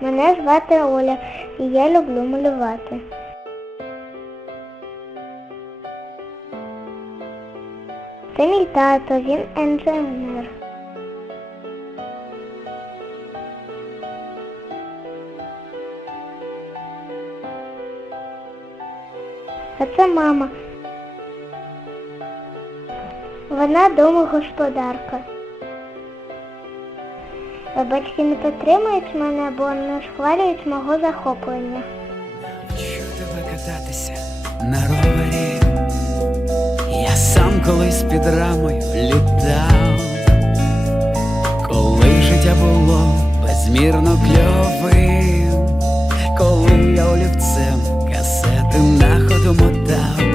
Мене звати Оля і я люблю малювати. Це мій тато, він інженер. А це мама. Вона домогосподарка. Батьки не підтримують мене, бо не схвалюють мого захоплення. Вчу тебе кататися на ровері. Я сам колись під рамою літав, коли життя було безмірно кльовим, коли я олівцем касети на ходу мотав,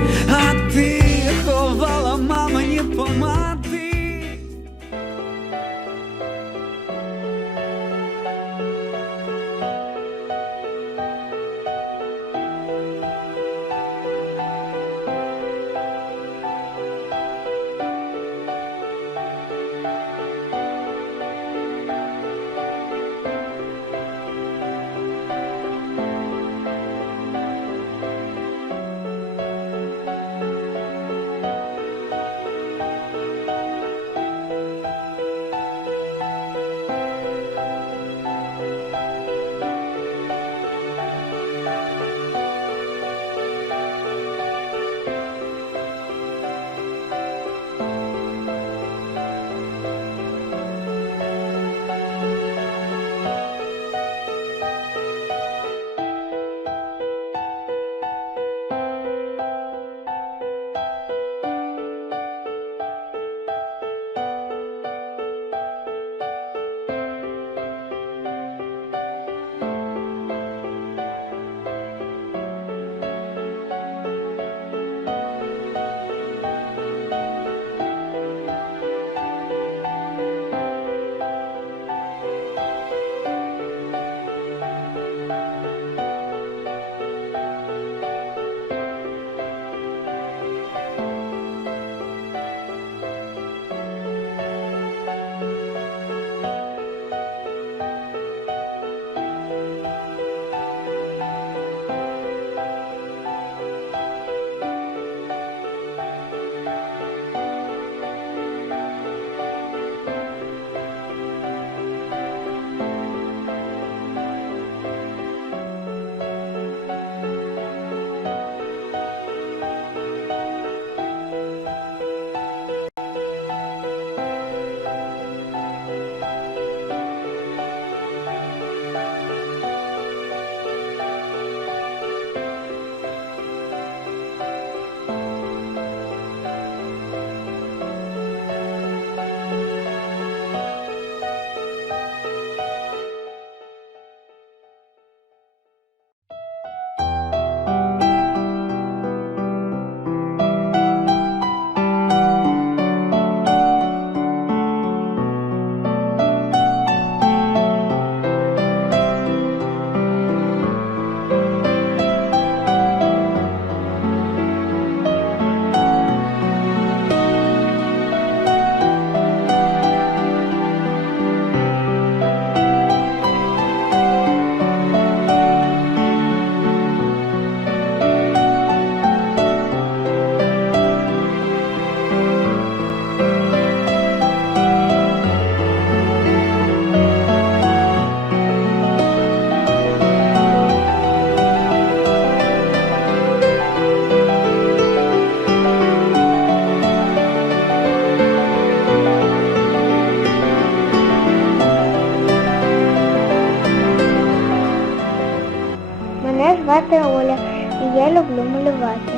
звати Оля і я люблю малювати.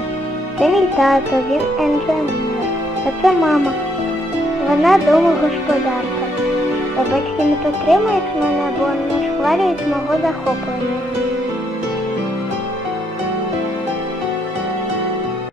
Це мій тато, він інженер. А це мама. Вона домогосподарка. Та батьки не підтримують мене, бо не схвалюють мого захоплення.